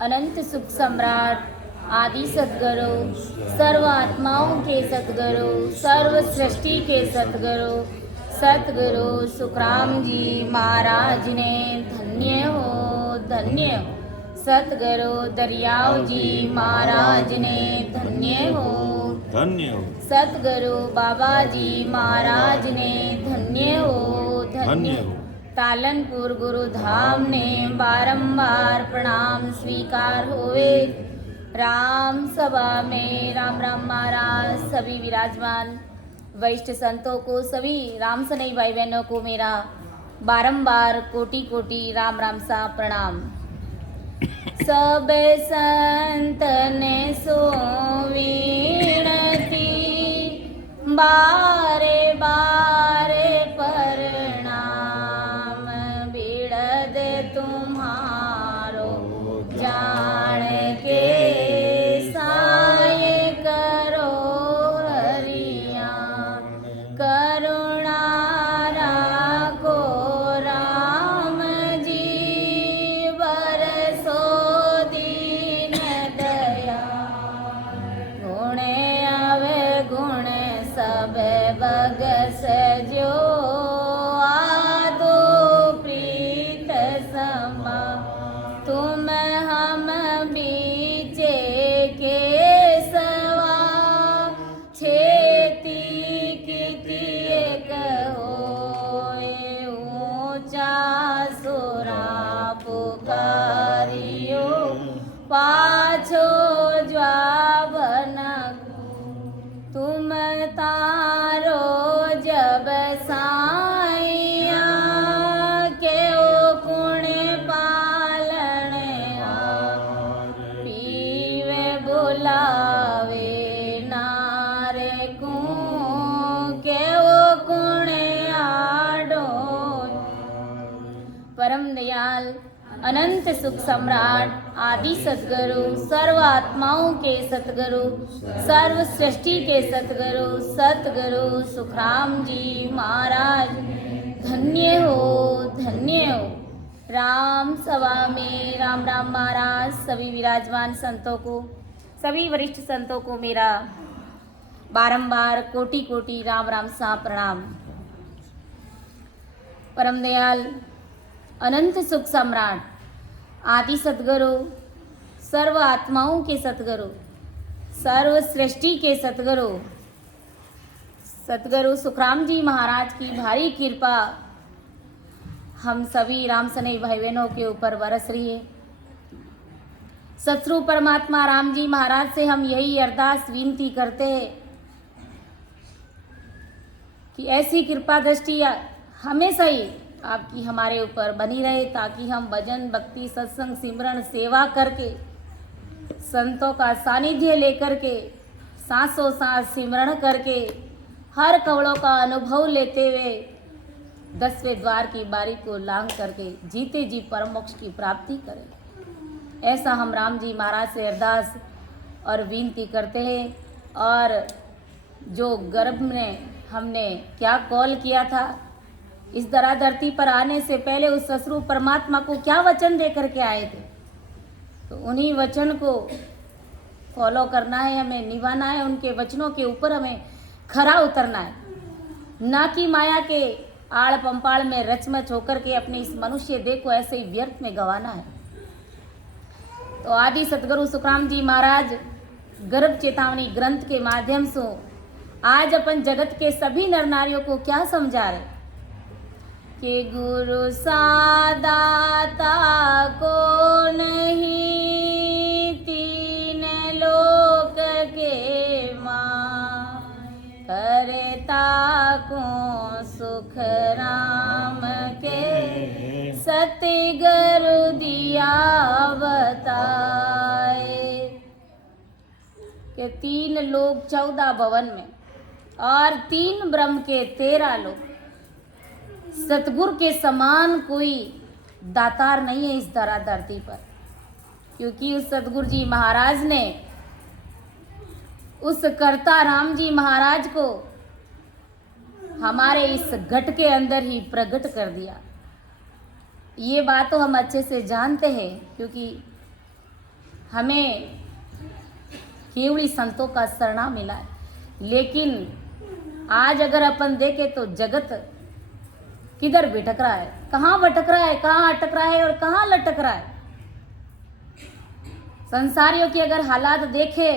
अनंत सुख सम्राट आदि सद्गुरु, सर्व आत्माओं के सद्गुरु, सर्व सृष्टि के सद्गुरु, सतगुरु सुखराम जी महाराज ने धन्य हो धन्य हो। सतगुरु दरियाव जी महाराज ने धन्य हो धन्य हो। सतगुरु बाबा जी महाराज ने धन्य हो धन्य हो। तालनपुर गुरु धाम ने बारंबार प्रणाम स्वीकार हुए। राम सभा में राम राम महाराज, सभी विराजमान वरिष्ठ संतों को, सभी राम सनई भाई बहनों को मेरा बारंबार कोटि कोटि राम राम सा प्रणाम। सब संत ने सो विनती, बारे बारे प्रणाम, बिड़द तुम्हारो जान के साय करो हरिया, करुणा राखो राम जी, बरसो दीन दया, गुणे आवे गुणे सब बगस जो, आदो प्रीत समा, तुम हम बीचे के सवा, छेती कितिए कहोए, ऊंचा सुरा पुकारियो, पाछो जवाब न तुम तारो जब साइया, के ओ पुण्य पालन पीवे बुलावे नारे को, के ओ पुण्य आडो। परम दयाल अनंत सुख सम्राट आदि सद्गुरु, सर्व आत्माओं के सतगुरु, सर्व सृष्टि के सतगुरु, सतगुरु सुखराम जी महाराज धन्य हो धन्य हो। राम सभा में राम राम महाराज, सभी विराजमान संतों को, सभी वरिष्ठ संतों को मेरा बारंबार कोटि कोटि राम राम सा प्रणाम। परम दयाल अनंत सुख सम्राट आदि सद्गुरु, सर्व आत्माओं के सतगुरु, सर्व सृष्टि के सतगुरु, सतगुरु सुखराम जी महाराज की भारी कृपा हम सभी राम सनई भाई बहनों के ऊपर बरस रही है। सतगुरु परमात्मा राम जी महाराज से हम यही अरदास विनती करते हैं कि ऐसी कृपा दृष्टि हमेशा ही आपकी हमारे ऊपर बनी रहे, ताकि हम भजन भक्ति सत्संग सिमरन सेवा करके, संतों का सानिध्य लेकर के, सांसों सांस सिमरण करके, हर कवड़ों का अनुभव लेते हुए 10वें द्वार की बारी को लांघ करके जीते जी परम मोक्ष की प्राप्ति करें। ऐसा हम राम जी महाराज से अरदास और विनती करते हैं। और जो गर्भ में हमने क्या कॉल किया था, इस दरा धरती पर आने से पहले उस ससुर परमात्मा को क्या वचन दे करके आए थे, तो उन्हीं वचन को फॉलो करना है, हमें निभाना है। उनके वचनों के ऊपर हमें खरा उतरना है, ना कि माया के आड़ पंपाड़ में रचमच होकर के अपने इस मनुष्य देह को ऐसे ही व्यर्थ में गंवाना है। तो आदि सतगुरु सुखराम जी महाराज गर्भ चेतावनी ग्रंथ के माध्यम से आज अपन जगत के सभी नर नारियों को क्या समझा रहे कि गुरु सादाता को नहीं, तीन लोक के मां, करता को सुख राम के, सतगुरु दिया बताए कि 3 लोक 14 भवन में और 3 ब्रह्म के 13 लोक, सतगुरु के समान कोई दातार नहीं है इस धरा धरती पर। क्योंकि उस सतगुरु जी महाराज ने उस कर्ता राम जी महाराज को हमारे इस घट के अंदर ही प्रकट कर दिया। ये बात तो हम अच्छे से जानते हैं, क्योंकि हमें केवली संतों का शरणा मिला है। लेकिन आज अगर अपन देखें तो जगत किधर भटक रहा है, कहाँ भटक रहा है, कहाँ अटक रहा है और कहाँ लटक रहा है। संसारियों की अगर हालात देखे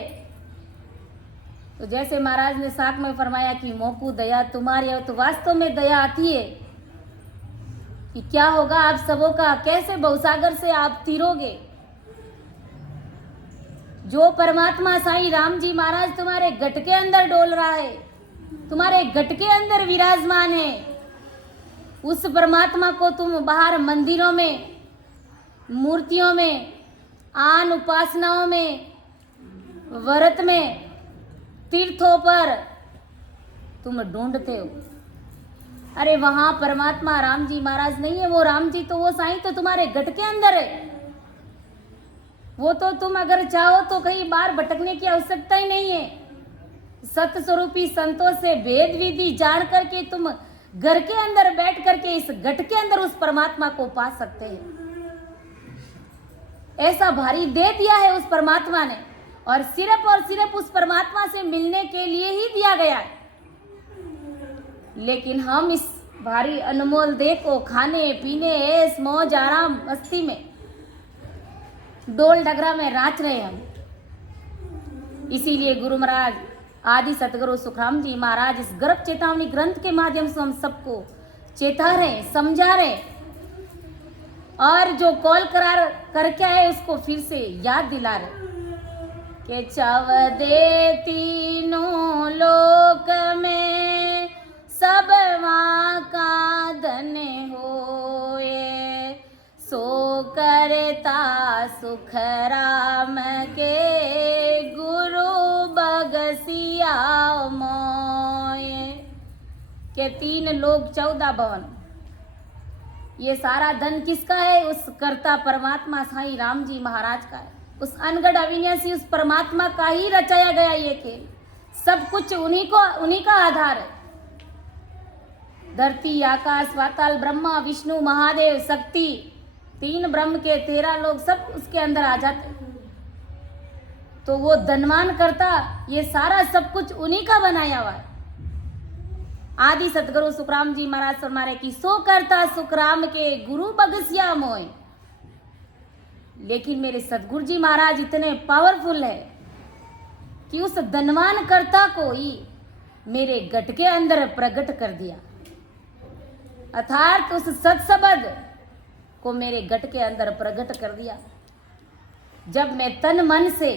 तो जैसे महाराज ने साख में फरमाया कि मोकू दया तुम्हारी है, तो वास्तव में दया आती है कि क्या होगा आप सबों का, कैसे भवसागर से आप तीरोगे। जो परमात्मा साईं राम जी महाराज तुम्हारे गट के अंदर डोल रहा है, तुम्हारे गट के अंदर विराजमान है, उस परमात्मा को तुम बाहर मंदिरों में, मूर्तियों में, आन उपासनाओं में, व्रत में, तीर्थों पर तुम ढूंढते हो। अरे वहां परमात्मा राम जी महाराज नहीं है, वो राम जी तो, वो साईं तो तुम्हारे गट के अंदर है। वो तो तुम अगर चाहो तो कई बार भटकने की आवश्यकता ही नहीं है। सत स्वरूपी संतों से भेद विधि जान करके तुम घर के अंदर बैठ करके इस गट के अंदर उस परमात्मा को पा सकते हैं। ऐसा भारी दे दिया है उस परमात्मा ने, और सिर्फ उस परमात्मा से मिलने के लिए ही दिया गया है। लेकिन हम इस भारी अनमोल दे को खाने पीने, ऐश मौज आराम मस्ती में, डोल डगरा में नाच रहे हम। इसीलिए गुरु महाराज आदि सतगुरु सुखराम जी महाराज इस गर्भ चेतावनी ग्रंथ के माध्यम से हम सबको चेता रहे, समझा रहे, और जो कॉल करार करके आए उसको फिर से याद दिला रहे कि चव दे तीनों लोक में सब वहाँ का धन होए, सो करता सुख राम के गुरु बगसिया मोए। के 3 लोग 14 भवन, ये सारा धन किसका है? उस कर्ता परमात्मा साईं राम जी महाराज का है। उस अनगढ़ अविनाशी उस परमात्मा का ही रचाया गया ये खेल। सब कुछ उन्हीं का आधार है। धरती, आकाश, पाताल, ब्रह्मा, विष्णु, महादेव, शक्ति, 3 ब्रह्म के 13 लोग सब उसके अंदर आ जाते। तो वो धनवान करता ये सारा सब कुछ उन्हीं का बनाया हुआ है। आदि सतगुरु सुखराम जी महाराज फरमा रहे कि सो करता सुखराम के गुरु बगसिया मोय। लेकिन मेरे सतगुरु जी महाराज इतने पावरफुल है कि उस धनवान कर्ता को ही मेरे गट के अंदर प्रकट कर दिया, अर्थात उस सत्सबद को मेरे गट के अंदर प्रकट कर दिया। जब मैं तन मन से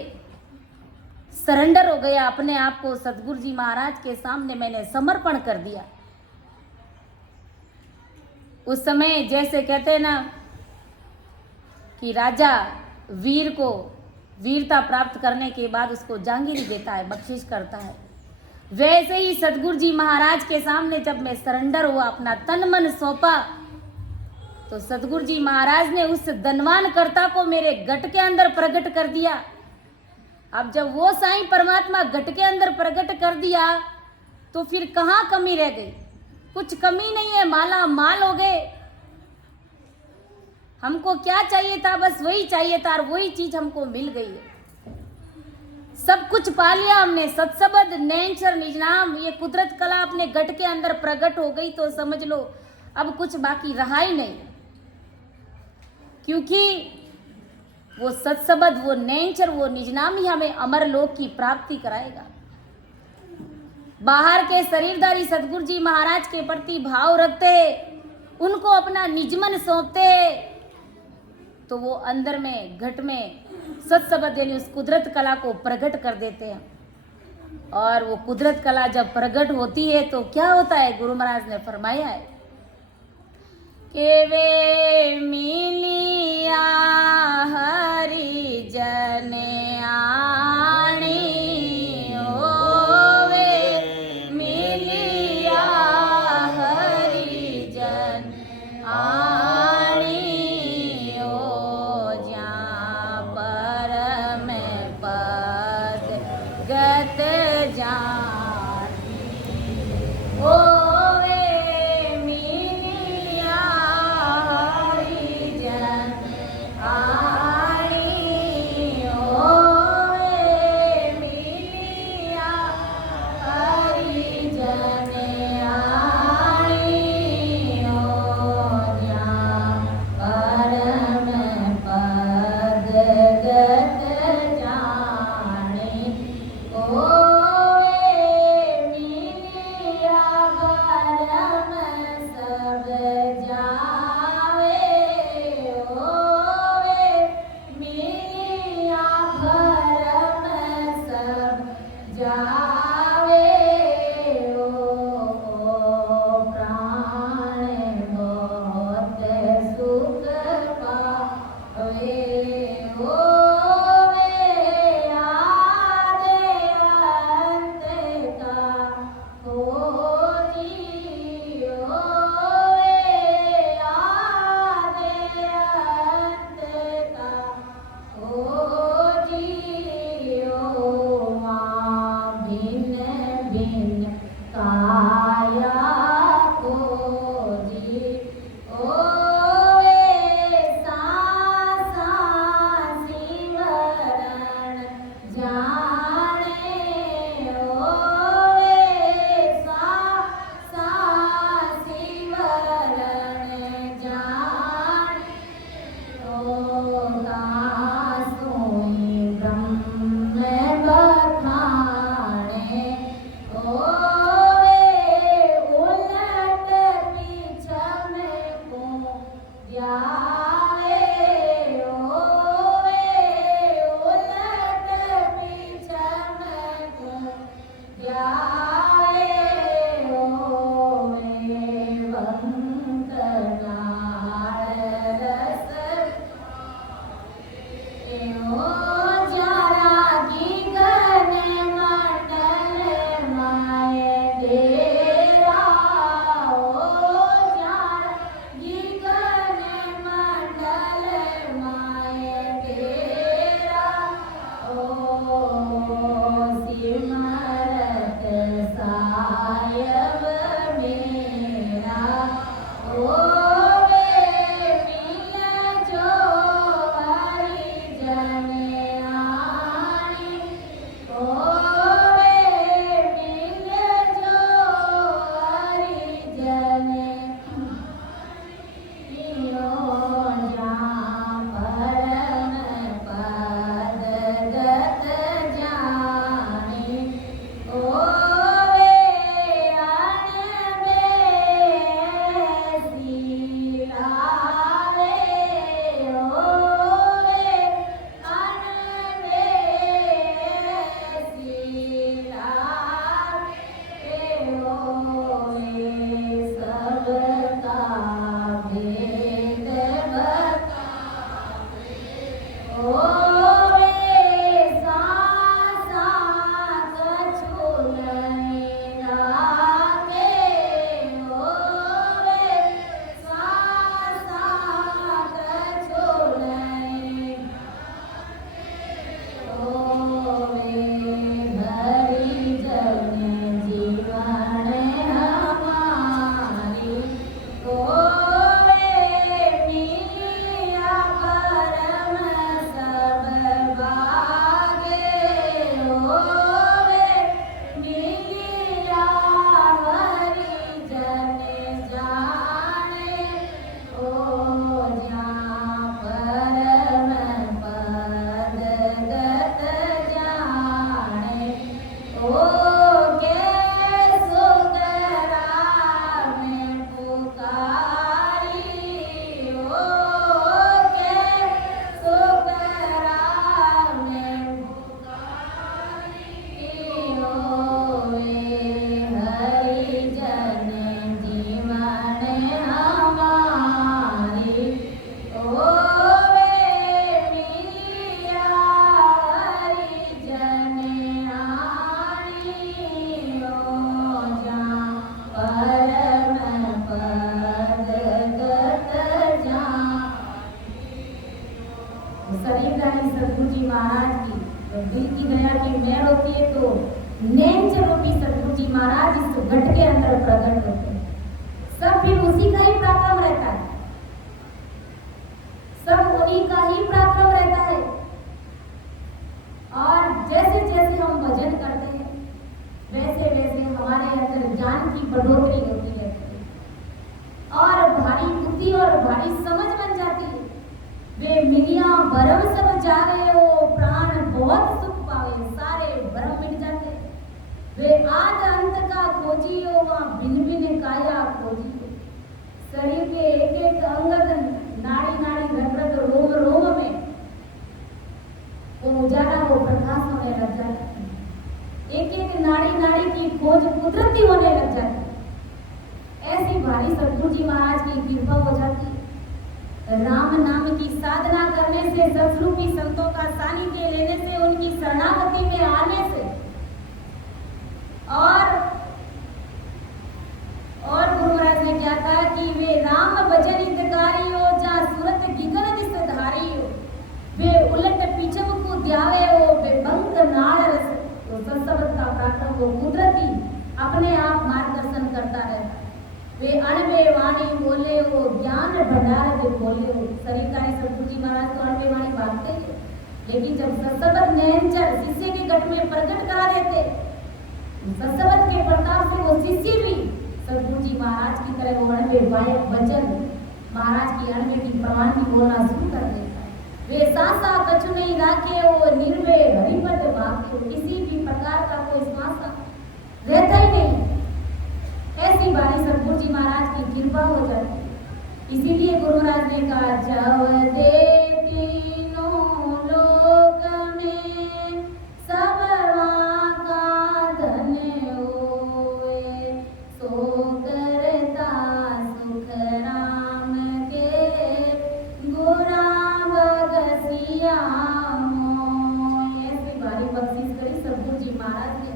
सरेंडर हो गया, अपने आप को सतगुरु जी महाराज के सामने मैंने समर्पण कर दिया। उस समय जैसे कहते हैं ना कि राजा वीर को वीरता प्राप्त करने के बाद उसको जांगीरी देता है, बख्शिश करता है, वैसे ही सतगुरु जी महाराज के सामने जब मैं सरेंडर हुआ, अपना तन मन सौंपा, तो सतगुरु जी महाराज ने उस धनवान कर्ता को मेरे गट के अंदर प्रकट कर दिया। अब जब वो साईं परमात्मा गट के अंदर प्रकट कर दिया तो फिर कहाँ कमी रह गई? कुछ कमी नहीं है, माला माल हो गए। हमको क्या चाहिए था? बस वही चाहिए था और वही चीज हमको मिल गई है। सब कुछ पा लिया हमने। सत्सबद, नैनचर, निजनाम, ये कुदरत कला अपने गट के अंदर प्रकट हो गई तो समझ लो अब कुछ बाकी रहा ही नहीं, क्योंकि वो सत्सबद, वो नैनचर, वो निजनाम ही हमें अमर लोक की प्राप्ति कराएगा। बाहर के शरीरधारी सतगुरु जी महाराज के प्रति भाव रखते, उनको अपना निजमन सौंपते, तो वो अंदर में घट में सत्सबद यानी उस कुदरत कला को प्रकट कर देते हैं। और वो कुदरत कला जब प्रकट होती है तो क्या होता है? गुरु महाराज ने फरमाया है कि वे मिलिया हरि जन आणी, ओ वे मिलिया हरि जन आणी, ओ ज्या परम पद गत जानी, ओ I सदगुरु जी महाराज की दिल की दया की मेहर होती है तो नैन रूपी सदगुरु जी महाराज इस घट के अंदर प्रकट होते हैं। सब फिर उसी का ही पराक्रम रहता है, सब उन्हीं का ही पराक्रम रहता है। और जैसे जैसे हम भजन करते हैं वैसे वैसे हमारे अंदर ज्ञान की बढ़ोतरी होती है और भारी बुद्धि और भारी समझ बन जाती है। वे मिलिया भरम सब जा रहे हो, प्राण बहुत सुख पावे, सारे भरम मिट जाते। वे आद अंत का खोजी हो, वहाँ भिन्न भिन्न काया खोजी हो। शरीर के एक एक अंगद नाड़ी नाड़ी रग रग रोम रोम में वो उजाला वो प्रकाश होने लग जाता है। एक एक नाड़ी नाड़ी की खोज कुदरती होने लग जाती है। ऐसी भारी सदगुरु जी महाराज की कृपा हो जाती है। राम नाम की साधना करने से, सतरूपी संतों का सानिध्य लेने से, उनकी शरणागति में आने से और गुरु महाराज ने क्या कहा कि वे राम भजन हितकारी हो, जहाँ सूरत गिगन दिसधारी हो, वे उलट पीछम को ध्यावे हो, वे बंक नाड़ रस तो सत्सबद का पराक्रम वो कुदरती अपने आप मार्गदर्शन करता रहता। वे अणवे वाणी बोले हो, ज्ञान भंडार के बोले हो। शरीर का सदगुरु जी महाराज तो अणवे वाणी बांटते थे, लेकिन जब सत्सबद नैनचर शिष्य के घट में प्रकट करा देते, सत्सबद के प्रताप से वो शिष्य भी सदगुरु जी महाराज की तरह वो अणवे वचन महाराज की अणवे की प्रमाण भी बोलना शुरू कर देता है। वे सासा कछु नहीं राखे हो, निर्भय हरिपद भागे हो, किसी भी प्रकार का कोई श्वासा रहता ही नहीं। ऐसी बारी सदगुरु जी महाराज की कृपा हो जाती है। इसीलिए गुरु महाराज ने कहा, जब दे तीनों लोक में सब का धन होए, सो करता सुख राम के गुरा बगसिया मोय। ऐसी बारी बख्शिश करी सदगुरु जी महाराज ने,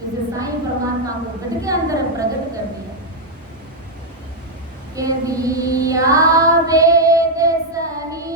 जैसे साईं परमात्मा को घट के अंदर प्रकट कर दिया। के दिया वेद सही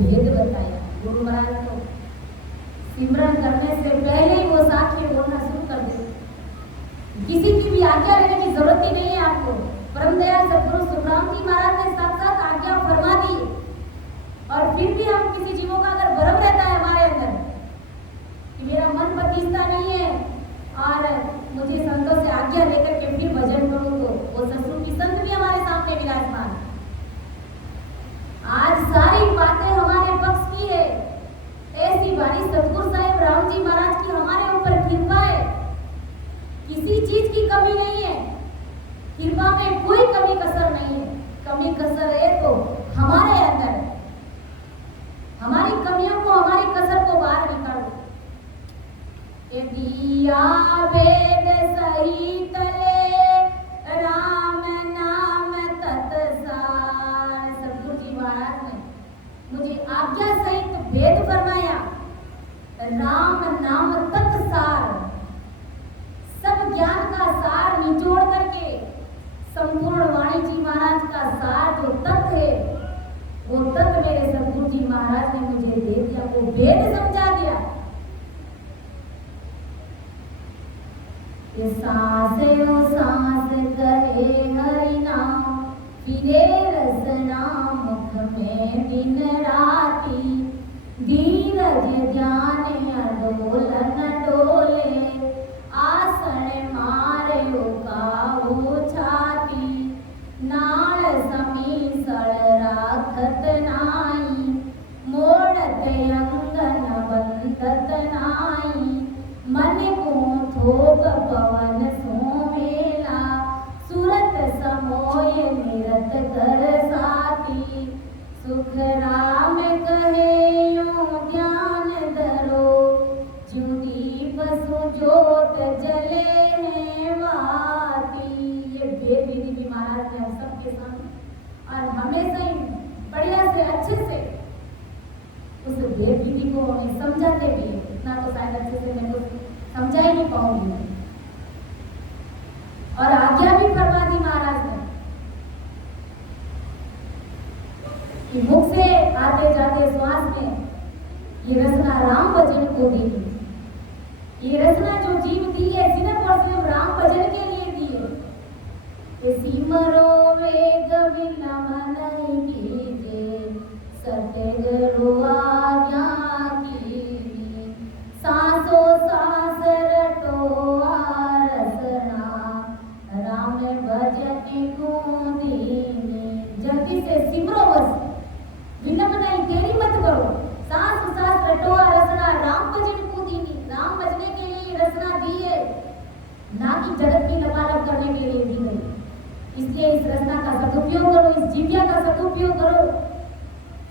भेद बताया। गुरु महाराज तो सिमरन करने से पहले ही वो साखी बोलना शुरू कर देते। किसी की भी आज्ञा लेने की जरूरत ही नहीं है आपको। परम दयाल सद्गुरु सुखराम जी महाराज ने साक्षात आज्ञा फरमा दी। और फिर भी हम किसी जीवों का अगर भ्रम रहता है हमारे अंदर कि मेरा मन बकीजता नहीं है और मुझे संतों से आज्ञा लेकर के फिर भजन करूं, तो वो ससुर की संत भी हमारे सामने विराजमान। आज सारी बातें हमारे पक्ष की है। ऐसी बारी सतगुरु साहिब राम जी महाराज की हमारे ऊपर कृपा है। किसी चीज की कमी नहीं है, कृपा में कोई कमी कसर नहीं है। कमी कसर है तो हमारे अंदर है। हमारी कमियों को, हमारी कसर को बाहर निकाल दो। ये दिया वेद सहित ले राम नाम तत्सार। सतगुरु जी महाराज ने मुझे आज्ञा सहित वेद फरमाया, राम नाम तत्सार। सब ज्ञान का सार निचोड़ करके संपूर्ण वाणी जी महाराज का सार जो तत्व है, वो तत्व मेरे सतगुरु जी महाराज ने मुझे दे दिया, वो वेद समझा दिया। ये सांस ओ सांस कहे हरि नाम, फिरे रसना मुख में दिन राती। धीरज ध्यान अडोलन डोले, आसन मारे काबू छाती। नाल समीसळ राखत नाई, मोड़त अंगन बंधत नाई। मन को थोक पवन सोमेला, सुरत समोय निरत कर साती। सुख राम कहे यूं ध्यान धरो, ज्यों दीप सुजोत जले है वाती। ये वेद विधि भी महाराज ने हम सबके सामने और हमेशा ही बढ़िया से अच्छे से उस वेद विधि को हमें समझाते भी है। इतना तो शायद अच्छे से मैं तो समझा ही नहीं पाऊंगी मैं। और आज्ञा भी फरमा दी महाराज ने कि मुख से आते जाते श्वास में ये रचना राम भजन को दी। ये रचना जो जीव दी है सिर्फ और सिर्फ राम भजन के लिए दी है। ये सिमरो वेग विलम नहीं कीजे, सत्य गुरु आज्ञा कीनी। सांसों सांस रटो रसना, राम भजन को दीनी। जल्दी से सिमरो, बस विलंब नहीं, देरी मत करो। सांस सांस रटो रसना, राम भजन को दीनी। राम भजने के लिए रचना दी है, ना कि जगत की लपालप करने के लिए दी गई। इसलिए इस रचना का सदुपयोग करो, इस जीविया का सदुपयोग करो।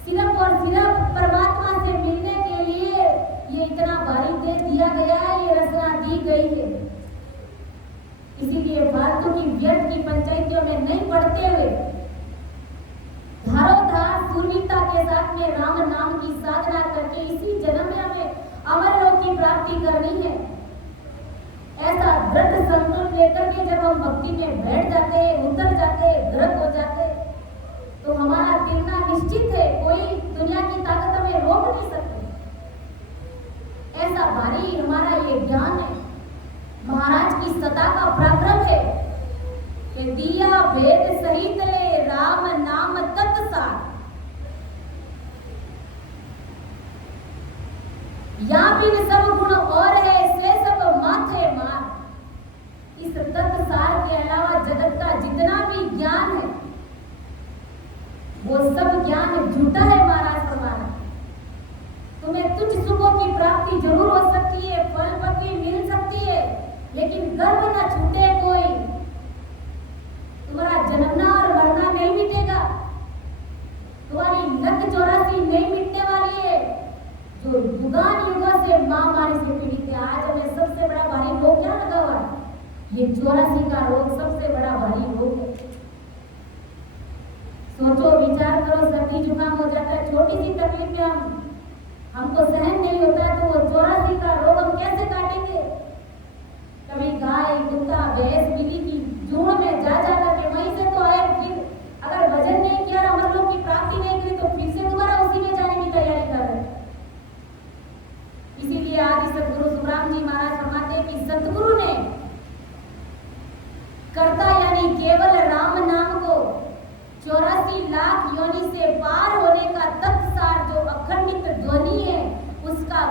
सिर्फ और सिर्फ परमात्मा से मिलने के लिए ये इतना भारी दे दिया गया है, ये रचना दी गई है। इसीलिए फालतू की व्यर्थ की पंचायतियों में नहीं पड़ते हुए धारोधार सूरवीरता के साथ में राम नाम की साधना करके इसी जन्म में हमें अमर लोक की प्राप्ति करनी है। ऐसा दृढ़ संकल्प लेकर के जब हम भक्ति में बैठ जाते हैं, उतर जाते हैं, दृढ़ हो जाते हैं, तो हमारा गिरना निश्चित है। कोई दुनिया की ताकत हमें रोक नहीं सकती। ऐसा भारी हमारा ये ज्ञान है, महाराज की सता का पराक्रम है कि दिया वेद सहित ले राम नाम तत्सार। या भी सब गुण और है से सब माथे मार। इस तत्सार के अलावा जगत का जितना भी ज्ञान है वो सब ज्ञान झूठा है। महाराज फरमाना, तुम्हें तुझ सुखों की प्राप्ति जरूर हो सकती है, फल पत्ती मिल सकती है, लेकिन गर्व न छूटे कोई। तुम्हारा जन्मना और मरना नहीं मिटेगा, तुम्हारी नख 84 नहीं मिटने वाली है, जो युगान युगों से महामारी से पीड़ित है। आज हमें सबसे बड़ा भारी रोग क्या लगा हुआ है? ये 84 का रोग सबसे बड़ा भारी रोग है। सोचो, विचार करो, सर्दी जुकाम हो जाता है, छोटी सी तकलीफ में हमको सहन नहीं होता है, तो वो 84 का रोग हम कैसे काटेंगे? कभी गाय कुत्ता भैंस बिल्ली की जूड़ में जा करके वहीं से तो आए, फिर अगर भजन नहीं किया और अमर लोक की प्राप्ति नहीं करी तो फिर से दोबारा उसी में जाने की तैयारी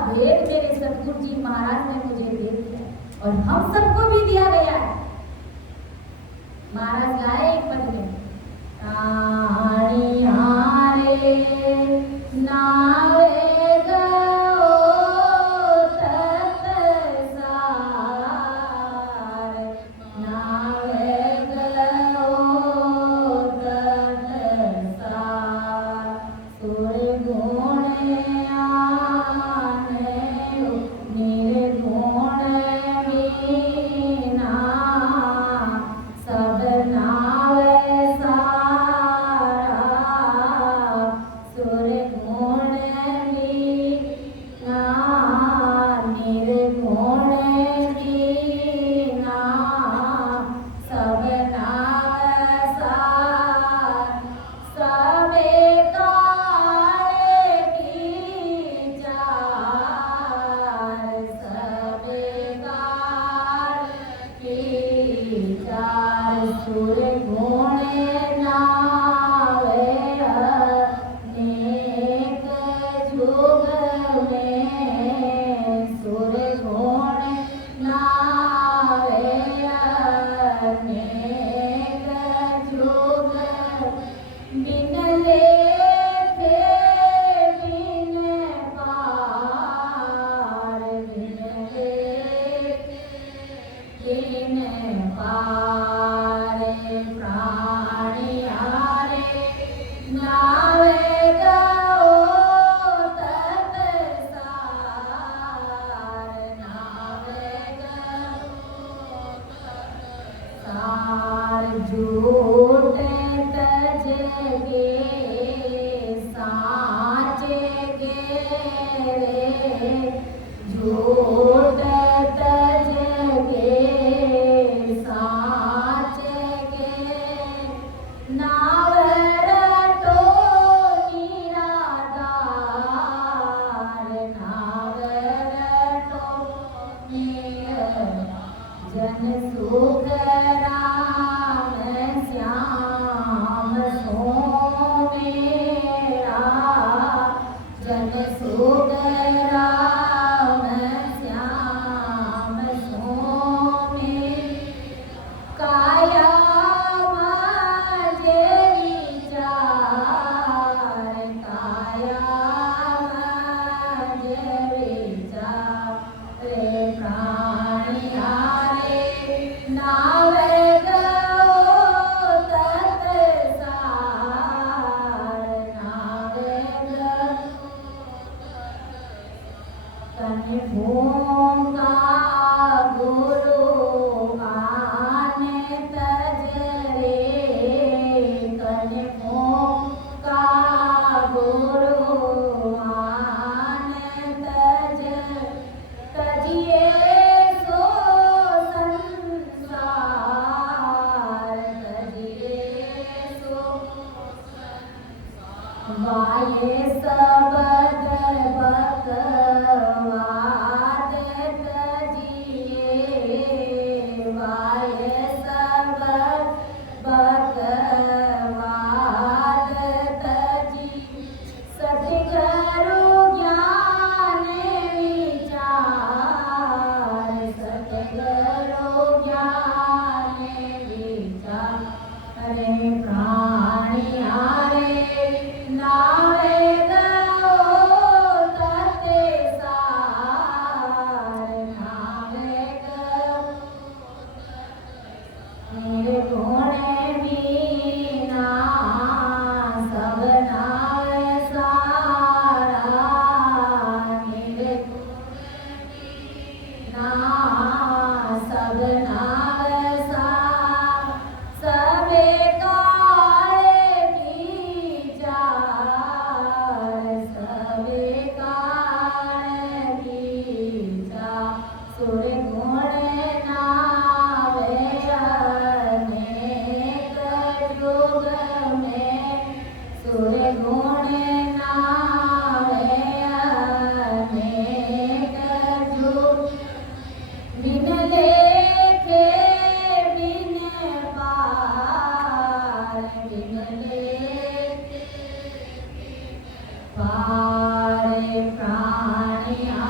भेद मेरे सतगुरु जी महाराज ने मुझे दे दिया और हम सबको भी दिया गया है। महाराज गाए एक पद में, ताणिया रे नावे गओ तत सार, नावे गओ तत सार, सुर गुण आने निर्गुण मीना, सब नावे सारा, सुर गुण मीना, निर्गुण मीना, सब नावे सार, सबे काले की चार, सबे काले की चार, सुर गुण नावे अनेक जुग में, सुर गुण नावे अनेक जुग, बिन लेखे बिन पार, बिन लेखे बिन पार, प्राणिया रे नावे गओ तत सार, नावे गओ सार, झूठ तज के साचे के रे, झूठ तज के साचे के, नावर तो निराधार, नावर तो जन सुख राम श्याम सो मेरा, जन सुख राम श्याम सो मेरा, काया माझे विचार, काया माझे विचार, रे प्राणिया रे नावे गओ तत सार, नावे गओ तनि भूंगा गुरु आने तज रे, तनि भूंगा गुरु आने तज, तजिए सो संसार, तजिए सो वाये सबद बकवाद तजिए, वाये सबद बकवाद तजी, सतगुरु ज्ञान विचार, सतगुरु ज्ञान विचार, रे प्राणिया रे नावे गओ तत सार, नावे गओ निर्गुण मीना, सब नावे सारा, निर्गुण मीना, सब नावे सार, सबे काले की चार, सबे काले की चार, सुर गुण नावे अनेक जुग में, सुर गुण नावे अनेक जुग, बिन लेखे बिन पार, बिन लेखे पार, प्राणिया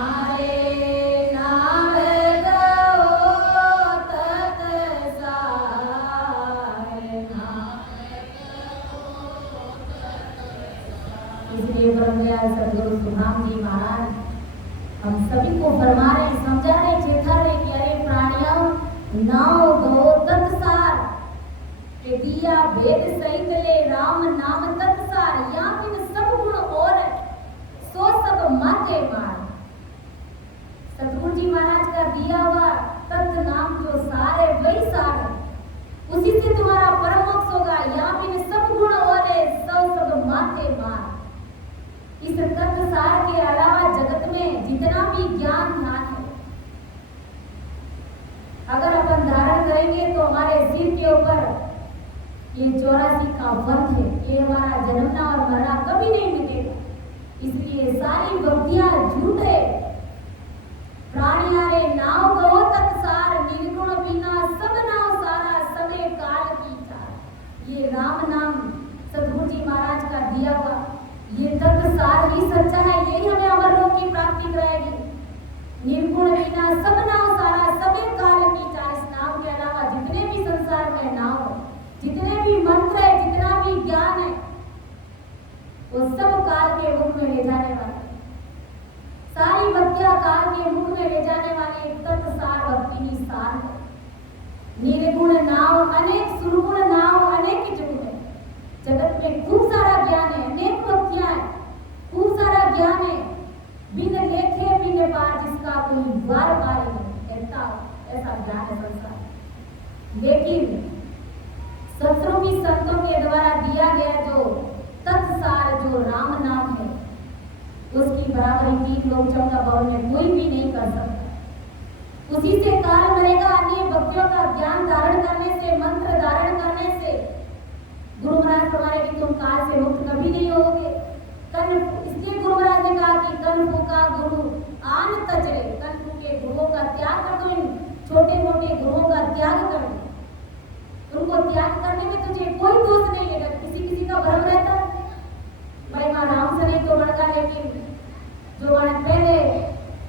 दयाल सदगुरु सुखराम जी महाराज हम सभी को फरमा रहे, समझा रहे, चेता रहे कि अरे प्राणियों, नाव गो तत्सार के दिया भेद सहित ले राम नाम तत्सार, या बिन सब गुण और सो सब माथे मार। सतगुरु जी महाराज का दिया हुआ तत्व नाम जो सार है वही सार है, उसी से तुम्हारा परम मोक्ष होगा। यहाँ भी सब गुण और सब माथे मार। इस तत्व सार के अलावा जगत में जितना भी ज्ञान ध्यान है, अगर अपन धारण करेंगे तो हमारे सिर के ऊपर ये 84 का वंश है, ये हमारा जन्मना और मरना कभी नहीं मिटेगा। इसलिए सारी भक्तियां झूठ है। प्राणियारे नाव गो तत्सार, निर्गुण बिना सब नाव सारा, सबे काल की चार। ये राम नाम सतगुरु जी महाराज का दिया हुआ ये तत्व सार ही सच्चा है, यही हमें अमर लोक की प्राप्ति कराएगी। निर्गुण बिना सब नाव सारा, सबे काल की चार। इस नाम के अलावा जितने भी संसार में नाव है, जितने भी मंत्र है, जितना भी ज्ञान है, वो सब काल के मुख में ले जाने वाले, सारी भक्तियां काल के मुख में ले जाने वाले तत्व सार भक्ति ही सार है। निर्गुण नाव अनेक, सुरगुण नाव अनेक जुग है। जगत में खूब सारा ज्ञान है, अनेक भक्तियां है, खूब सारा ज्ञान है, बिन लेखे बिन पार, जिसका कोई द्वार पार नहीं, ऐसा ज्ञान है संसार। लेकिन सत्संगी संतों के द्वारा दिया गया जो तत्सार, जो राम नाम है, उसकी बराबरी 3 लोक 14 भवन में कोई भी नहीं कर सकता। उसी से काल मरेगा। अन्य भक्तियों का ज्ञान धारण करने से, मंत्र धारण करने से गुरु महाराज हमारे कि तुम काल से मुक्त कभी नहीं होगे। इसलिए गुरु महाराज ने कहा कि कन फूका गुरु आन तजरे, कन फूके गुरुओं का त्याग कर दो, इन छोटे मोटे गुरुओं का त्याग कर दो। उनको त्याग करने में तुझे कोई दोष नहीं लेगा। किसी का भ्रम रहता है भाई माँ राम से नहीं तो बड़का, लेकिन जो पहले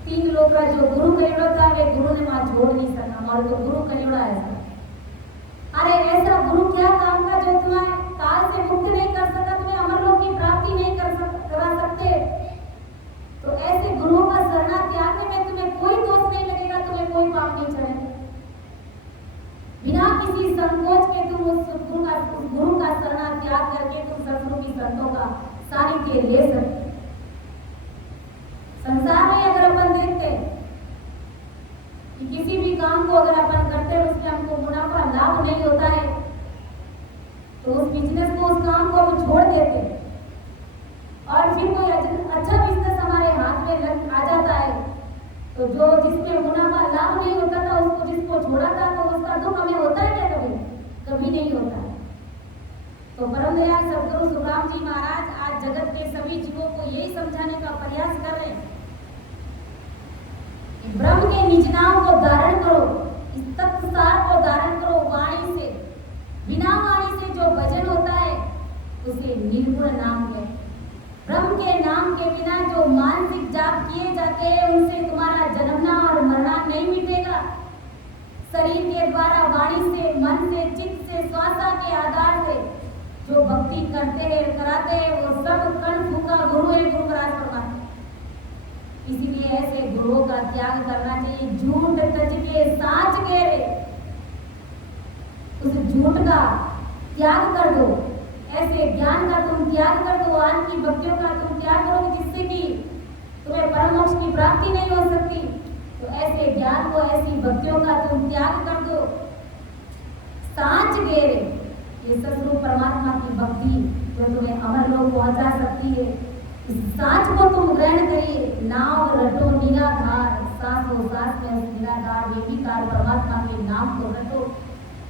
3 लोग का जो गुरु करियोड़ा था, वे गुरु ने वहां छोड़ नहीं सका, हमारे तो गुरु करियोड़ा ऐसा। अरे ऐसा गुरु क्या काम का जो तुम्हें काल से मुक्त नहीं कर सका, तुम्हें अमर लोक की प्राप्ति नहीं करा सकते। तो ऐसे गुरुओं का शरणा त्यागने में तुम्हें कोई दोष नहीं लगेगा, तुम्हें कोई पाप नहीं चढ़ेगा। बिना किसी संकोच के तुम उस गुरु का शरणा त्याग करके तुम सत्संग की संतों का सानिध्य ले सकते। संसार में अगर अपन देखते कि किसी भी काम को अगर अपन करते हैं उसमें हमको मुनाफा लाभ नहीं होता है, तो उस बिजनेस को, उस काम को हम छोड़ देते और फिर कोई अच्छा बिजनेस हमारे हाथ में आ जाता है, तो जो जिसमें मुनाफा लाभ नहीं होता था, उसको जिसको छोड़ा था, तो उसका दुख हमें होता है क्या? कभी नहीं होता है। तो परम दयाल सदगुरु सुखराम जी महाराज आज जगत के सभी जीवों को यही समझाने का प्रयास कर रहे हैं कि ब्रह्म के निज नाम को धारण करो, इस तत्व सार को धारण करो वाणी से। बिना वाणी से जो भजन होता है उसे निर्गुण नाम है। ब्रह्म के नाम के बिना जो मानसिक जाप किए जाते हैं उनसे तुम्हारा जन्मना और मरना नहीं मिटेगा। शरीर के द्वारा, वाणी से, मन से, चित्त से, श्वासा के आधार से जो भक्ति करते हैं, कराते हैं, वो सब कण फूका गुरु है, गुरु महाराज फरमाते। इसीलिए ऐसे गुरुओं का त्याग करना चाहिए। झूठ तज के साच के रे, उस झूठ का त्याग कर दो, ऐसे ज्ञान का तुम त्याग कर दो, आन की भक्तियों का तुम त्याग करो जिससे कि तुम्हें परम मोक्ष की प्राप्ति नहीं हो सकती। तो ऐसे ज्ञान को, ऐसी भक्तियों का तुम त्याग कर दो। सांच गेरे, ये सतगुरु परमात्मा की भक्ति जो तुम्हें अमर लोक पहुंचा सकती है, इस सांच को तुम ग्रहण करिए। नाव रटो निराधार, सांसों सांस में उस निराधार बेबीकार परमात्मा के नाम को रटो।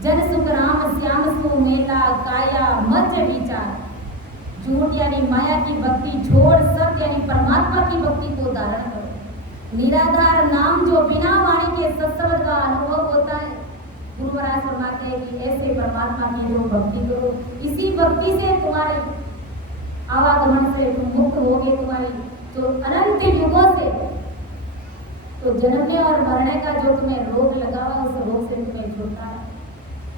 जन सुख राम श्याम सु मेला काया मध्य विचार। झूठ यानी माया की भक्ति छोड़ सत्य यानी परमात्मा की भक्ति को धारण करो। निराधार नाम जो बिना वाणी के सत्शब्द का अनुभव होता है, गुरु महाराज फरमाते हैं कि ऐसे परमात्मा की जो भक्ति करो, इसी भक्ति से तुम्हारे आवागमन से तुम मुक्त होगे, तुम्हारी जो अनंत युगों से तो जन्मने और मरने का जो तुम्हें रोग लगा हुआ उस रोग से तुम्हें छुटकारा है।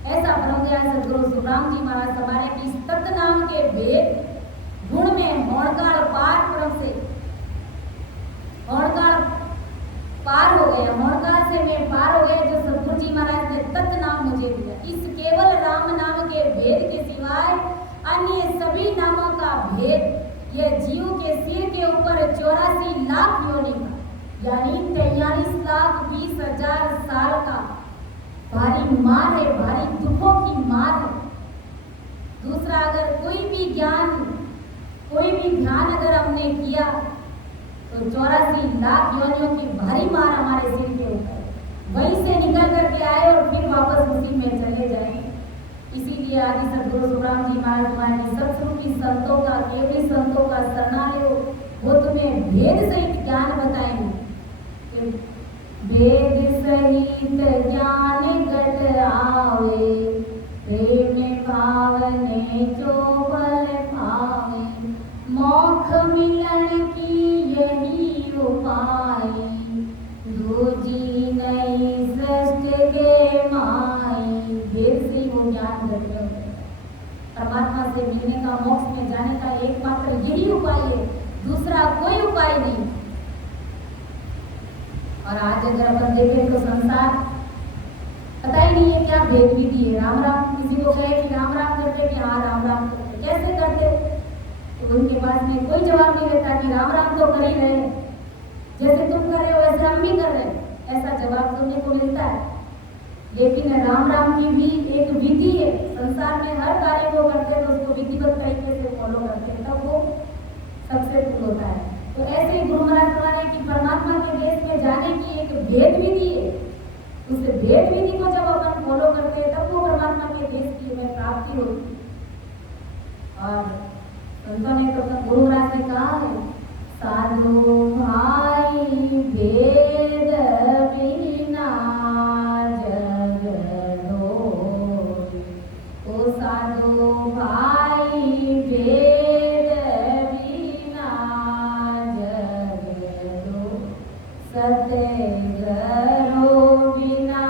ऐसा परम दयाल सदगुरु सुखराम जी महाराज हमारे की तत् नाम के वेद गुण में होणकाल पार पूर्व से होणकाल पार हो गया, होणकाल से मैं पार हो गया, जो सतगुरु जी महाराज ने तत् नाम मुझे दिया। इस केवल राम नाम के भेद के सिवाय अन्य सभी नामों का भेद यह जीव के सिर के ऊपर 84 लाख योनि का यानी 43,20,000 साल का भारी मार है, भारी दुखों की मार है। दूसरा, अगर कोई भी ज्ञान कोई भी ध्यान अगर हमने किया तो 84 लाख योनियों की भारी मार हमारे सिर के ऊपर वहीं से निकल करके आए और फिर वापस उसी में चले जाएंगे। इसीलिए आदि सदगुरु सुखराम जी महाराज ने सत्सरूपी संतों का, केवली संतों का शरणा लो, वो तुम्हें भेद सहित ज्ञान बताएंगे। भेद सहित ज्ञान घट आवे, प्रेम भावने चोबल पावे, मोक्ष मिलन की यही उपाय, दूजी नई सृष्टि के माई। भेद से ही वो ज्ञान घट होता है। परमात्मा से मिलने का, मोक्ष में जाने का एकमात्र यही उपाय है, दूसरा कोई उपाय नहीं। और आज अगर अपन देखें तो संसार पता ही नहीं है क्या भेद विधि है। राम राम किसी को कहे कि राम राम करते कि हाँ राम राम करते, कैसे करते, तो उनके पास में कोई जवाब नहीं रहता कि राम राम तो कर ही रहे, जैसे तुम कर रहे हो वैसे हम भी कर रहे हैं, ऐसा जवाब सुनने को मिलता है। लेकिन राम राम की भी एक विधि है। संसार में हर कार्य को करते हैं तो उसको विधिवत तरीके से फॉलो करते हैं, तब वो सक्सेसफुल होता है। तो ऐसे गुरु महाराज बताने कि परमात्मा के देश में जाने की एक भेद विधि है। उस भेद विधि को जब अपन फॉलो करते हैं तब वो परमात्मा के देश की हमें प्राप्ति होती है। और संतों ने तो गुरु महाराज ने कहा है, साधु भाई भेद बिना जग डोरे, ओ साधु भाई भेद बिना जग डोरे, सतगुरु बिना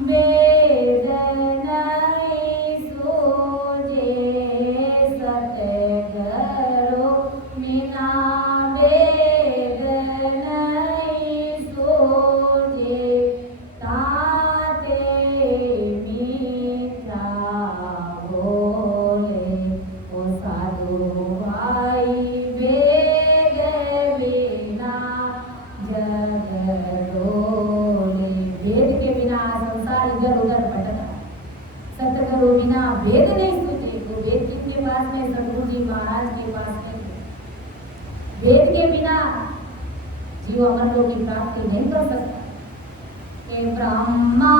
वेद नहीं सूझे, सतगुरु बिना वेद नहीं सूझे, ताते मीठा बोले, ओ साधु भाई वेद बिना जग डोले। वेद के बिना संसार इधर उधर भटका, सतगुरु बिना वेद नहीं सूझे। तो वेद किसके पास में? सतगुरु जी महाराज के पास में। वेद के बिना जीव अमर लोक की प्राप्ति नहीं कर सकता। हे ब्रह्मा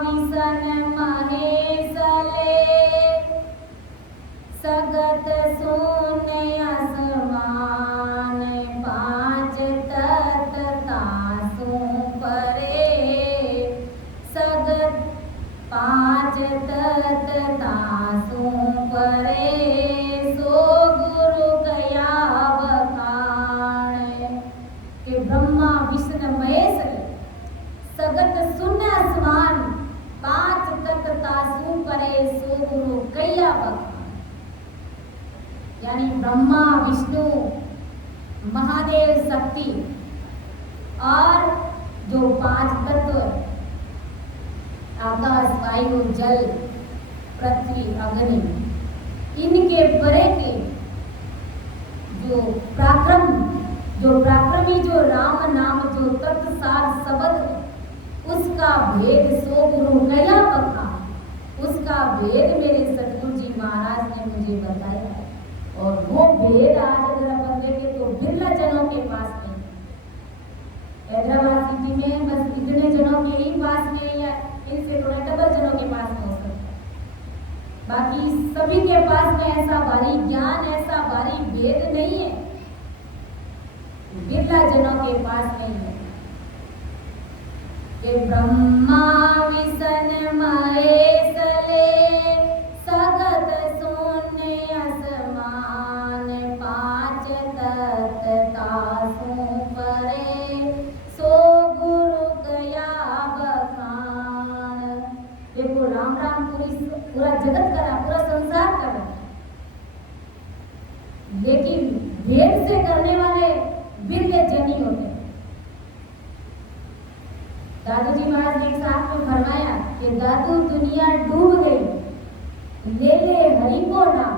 विष्णु महेश ले, सगत शून्य असमान, पांच तत्व तासु परे, सगत पांच तत्व तासु परे, सो गुरु कया बखान। कि ब्रह्मा विष्णु महेश सगत शून्य आसमान, पांच तत्व तासु परे, सो गुरु कया बखान। यानी ब्रह्मा विष्णु महादेव शक्ति और जो पांच तत्व आकाश वायु जल पृथ्वी अग्नि, इनके परे के जो पराक्रमी जो राम नाम जो तत्सार शब्द है, उसका भेद सो गुरु कया बखा, उसका भेद मेरे सतगुरु जी महाराज ने मुझे बताया है। और वो भेद आज अगर अपन देखें तो बिरला जनों के पास नहीं। हैदराबाद सिटी में बस इतने जनों के ही पास में या इनसे थोड़ा डबल जनों के पास में हो सकता है, बाकी सभी के पास में ऐसा भारी ज्ञान, ऐसा भारी भेद नहीं है, बिरला जनों के पास नहीं है। ये ब्रह्मा विष्णु महेश ले, सगत शून्य असमान, पांच तत्व तासु परे, सो गुरु कया बखान। देखो राम राम पूरा जगत करा, पूरा संसार करा, दादू जी महाराज ने एक साथ में फरमाया कि दादू दुनिया डूब गई, ले ले हरि को नाम,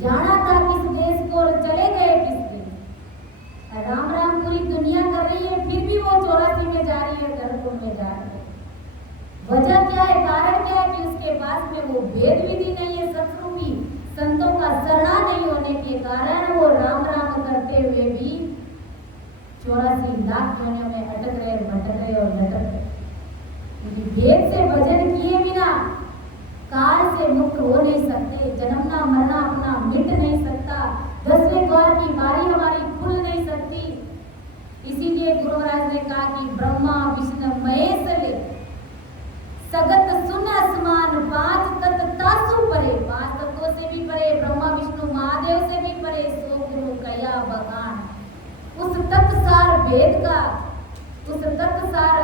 जाना था किस देश को चले गए किस देश। राम राम पूरी दुनिया कर रही है, फिर भी वो 84 में जा रही है, धर्मपुर में जा रही है। वजह क्या है, कारण क्या है कि उसके पास में वो वेद विधि नहीं है, सत्संगी संतों का शरणा नहीं होने के कारण वो राम राम करते हुए भी 84 लाख योनियों में अटक रहे, भटक रहे और लटक रहे। क्योंकि वेद से भजन किए बिना काल से मुक्त हो नहीं सकते, जन्मना मरना अपना मिट नहीं सकता, 10वें द्वार की बारी हमारी खुल नहीं सकती। इसीलिए गुरु महाराज ने कहा कि ब्रह्मा विष्णु महेश ले सगत सुन आसमान, 5 तत्व तासु परे, 5 तत्वों से भी परे, ब्रह्मा विष्णु महादेव से भी परे, सो गुरु कया बगान। उस तत्वसार भेद का, उस तत्वसार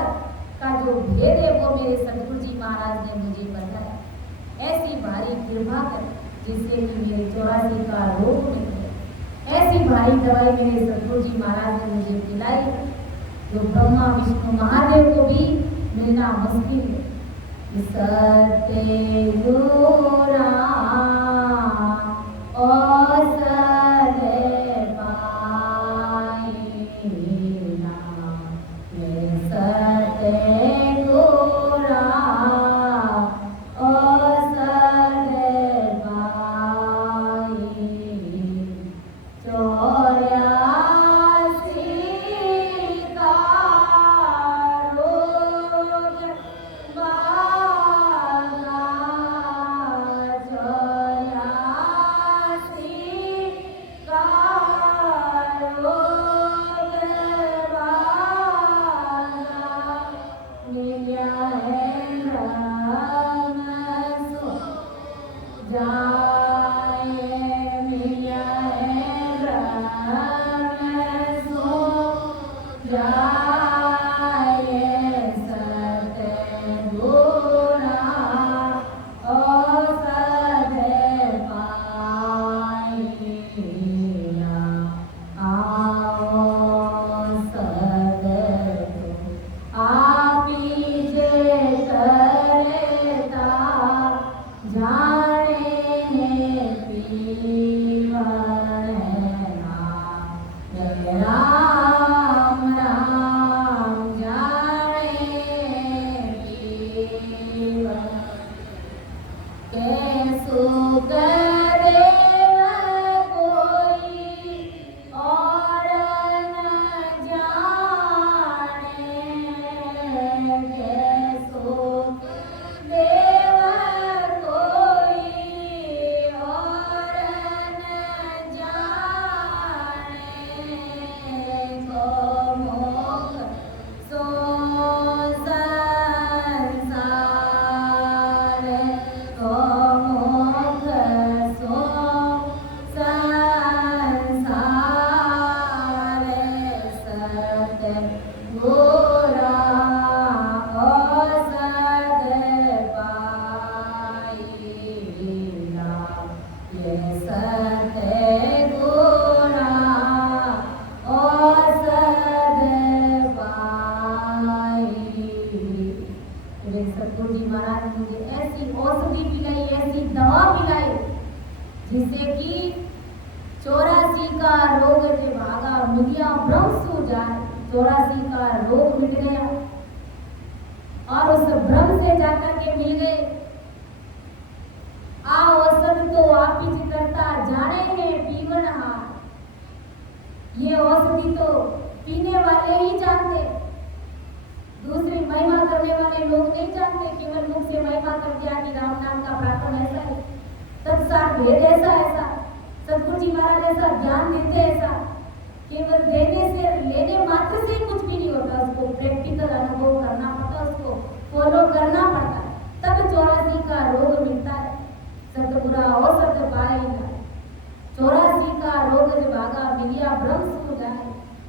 का जो भेद है वो मेरे सदगुरु जी महाराज ने मुझे बताया। ऐसी भारी कृपा कर जिससे कि मेरे 84 का रोग निकले, ऐसी भारी दवाई मेरे सदगुरु जी महाराज ने मुझे पिलाई जो ब्रह्मा विष्णु महादेव को भी मिलना मुश्किल है। सत्य गुरा ओ सदे पाई ना, सत्य गुरा ओ सदे पाई, 84 का रोग जिससे कि 84 का रोग से भागा मिलिया ब्रह्म सो जाए, 84 का रोग मिट गया और उस ब्रह्म से जाकर के मिल गए। आ औषध तो आप ही करता जाने हैं पीवन हार, ये औषधि तो पीने वाले ही जानते, दूसरी महिमा करने वाले लोग नहीं जानते। केवल मुख से महिमा कर दिया कि राम नाम का प्रार्थना ऐसा है, तत्सार भेद ऐसा ऐसा, सदगुरु जी महाराज ऐसा ज्ञान देते ऐसा, केवल देने से लेने मात्र से कुछ भी नहीं होता, उसको प्रैक्टिकल अनुभव करना पड़ता, उसको फॉलो करना पड़ता, तब 84 का रोग मिलता है। सतगुरा और सत पाए ना, 84 का रोग भागा मिलिया ब्रह्म सो जाए।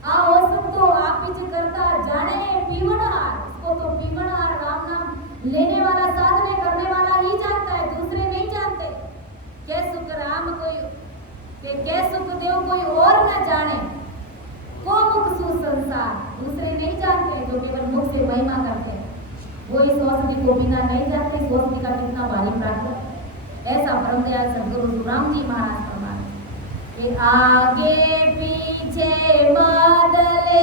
आ औसत तो आप ही करता जाने पीवनहार, इसको तो पीवनहार राम नाम लेने वाला साधने करने वाला ही जानता है, दूसरे नहीं जानते। क्या सुख राम कोई क्या सुख देव कोई और न जाने, को मुख सु संसार, दूसरे नहीं जानते, जो केवल मुख से महिमा कर को बिना नहीं जाते सोचने का कितना भारी प्राकृत। ऐसा परम दयाल सदगुरु सुराम जी महाराज फरमाते कि आगे पीछे बदले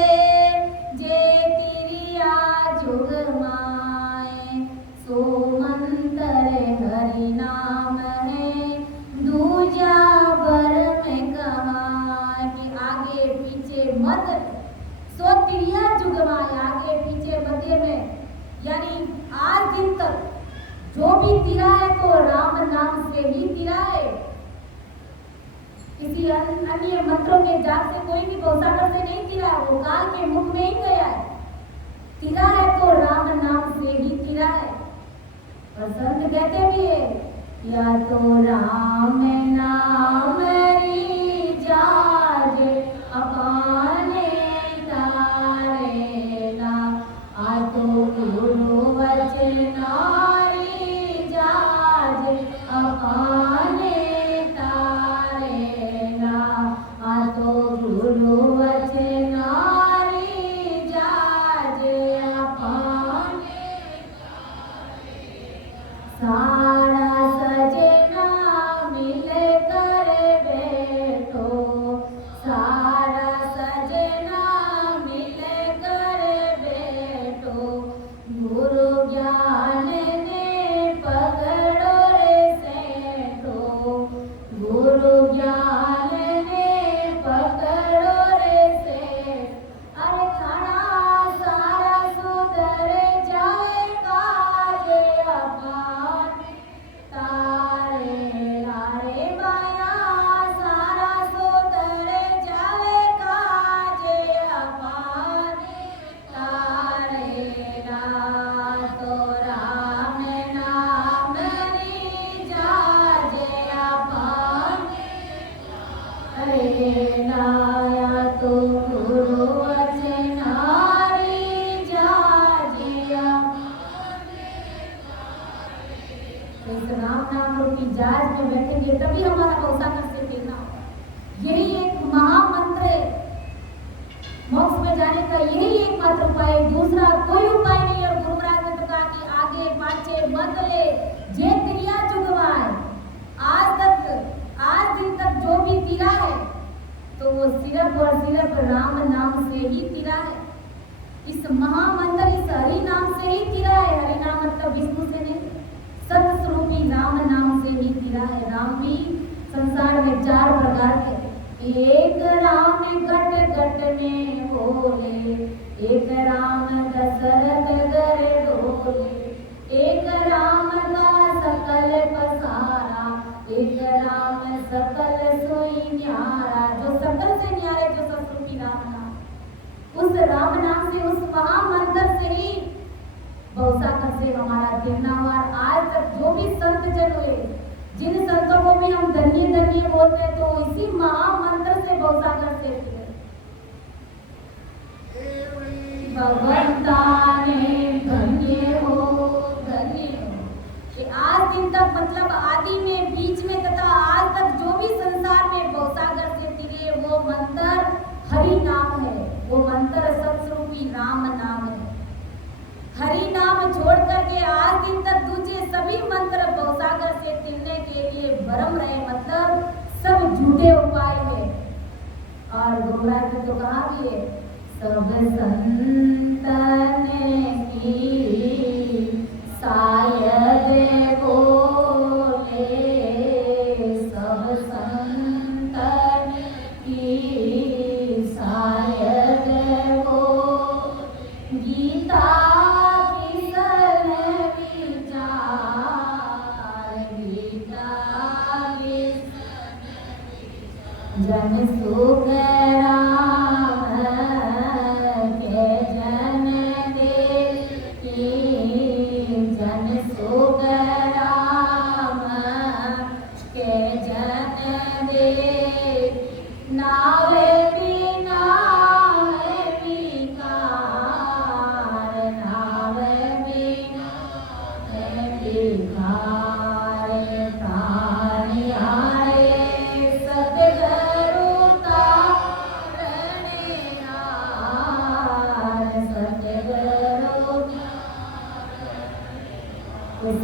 जे तिरिया जुग माए, सो मंतर हरि नाम है दूजा बर में कमाए। कि आगे पीछे मत सो तिरिया जुग माए, आगे पीछे मध्य में, यानी आज दिन तक जो भी तिरा है तो राम नाम से ही तिरा है। किसी अन्य मंत्रों के जाप से कोई भी गौसागर से नहीं तिरा, वो काल के मुख में ही गया है। तिरा है तो राम नाम से ही तिरा है। और संत कहते भी है, या तो राम नाम री जाज अपाने तारेला, आ तो गुरु वचनारी जाज अपाने तारेला, आ तो गुरु वचनारी जाज अपाने सारा सजना मिल कर बैठो, सारा सजना मिल कर बैठो, गुरु ज्ञान ने पकड़ो रे सेठो, गुरु ज्ञान ने पकड़ो रे सेठ। अरे खाना सारा सुधर जाए काज अपान तारे लारे बाया, सारा सुधर जाए काज अपान तारे ला, तो राम नाम री जाज अपान अरे लाया, तो गुरु वचनारी जाजिया। इस राम नाम रूपी जाज में बैठेंगे तभी हमारा गौसागर से गिरना होगा। यही एक महामंत्र है मोक्ष में जाने का, यही एकमात्र उपाय है, दूसरा कोई उपाय नहीं। और गुरु महाराज ने तो कहा कि आगे पाछे बदले जे क्रिया चुकवाए। आज दिन तक जो भी तिरा है तो वो सिर्फ और सिर्फ राम नाम से ही तिरा है। इस महामंत्र, इस हरि नाम से ही तिरा है। हरि नाम मतलब विष्णु से नहीं, सतस्वरूपी राम नाम से ही तिरा है। राम भी संसार में 4 प्रकार के, एक राम घट घट में बोले, एक राम दशरथ घर डोले, एक राम का सकल पसारा, एक राम सकल सोई न्यारा। जो सकल से न्यारे, जो सतस्वरूपी राम नाम, उस राम नाम से, उस महामंत्र से ही गौसागर से हमारा गिरना हुआ। आज तक जो भी संत जन हुए, जिन संतों को भी हम धन्य धन्य बोलते हैं, तो इसी महामंत्र से गौसागर से गिरे। भगवंता ने धन्य हो, धन्य हो। कि आज दिन तक मतलब आदि में, बीच में तथा आज तक जो भी संसार में गौसागर से गिरे, वो मंत्र हरि नाम है, वो मंत्र सतस्वरूपी राम नाम है। हरि नाम छोड़ करके आज दिन तक दूसरे सभी मंत्र गौसागर से तिरने के लिए भरम रहे, मतलब सब झूठे उपाय है। और गुरु महाराज ने तो कहा भी है, सब संतन की शायद बोले, सब संतन की शायद बोले, गीता जन सुख राम के जन दे, जन सुख राम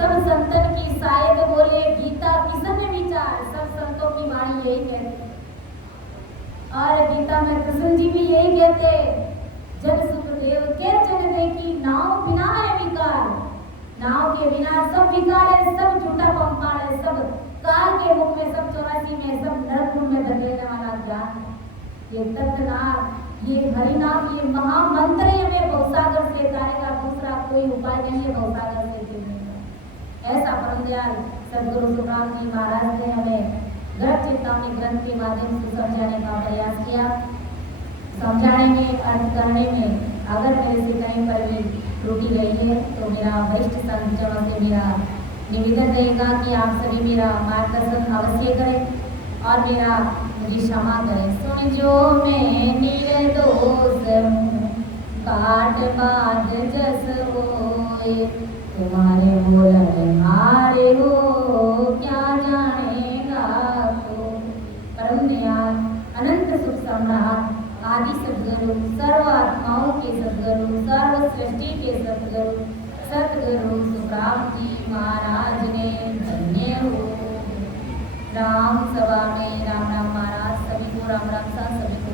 सब संतन की शायद बोले गीता किसने विचार, सब संतों की वाणी यही कहती है। और गीता में कृष्ण जी भी यही कहते, जब सुखदेव के जन देखी नाव बिना है विकार, नाव के बिना सब विकार है, सब झूठा पंपाल है, सब काल के मुख में, सब 84 में, सब नरकुंड में धकेलने वाला ज्ञान है। ये तत्नाम, ये हरि नाम, ये महामंत्र हमें भवसागर से तारेगा, दूसरा कोई उपाय नहीं है भवसागर से चलने का। ऐसा परम दयाल सदगुरु सुखराम जी महाराज ने हमें गर्भ चेतावनी ग्रंथ के माध्यम से समझाने का प्रयास किया। समझाने में, अर्थ करने में अगर मेरे से कहीं पर भी त्रुटि गई है तो मेरा वरिष्ठ संतजनों से मेरा निवेदन रहेगा कि आप सभी मेरा मार्गदर्शन अवश्य करें और मेरा मुझे क्षमा करें। सुन जो मैं निर्दोष काट बाज जस होए, तुम्हारे बोलन हारे हो क्या जानेगा तो। परम दयाल अनंत सुख सम्राट आदि सदगुरु, सर्व आत्माओं के सदगुरु, सर्व सृष्टि के सदगुरु सदगुरु सुखराम जी महाराज ने धन्य हो। राम सभा में राम राम महाराज सभी को राम राम सा, सभी को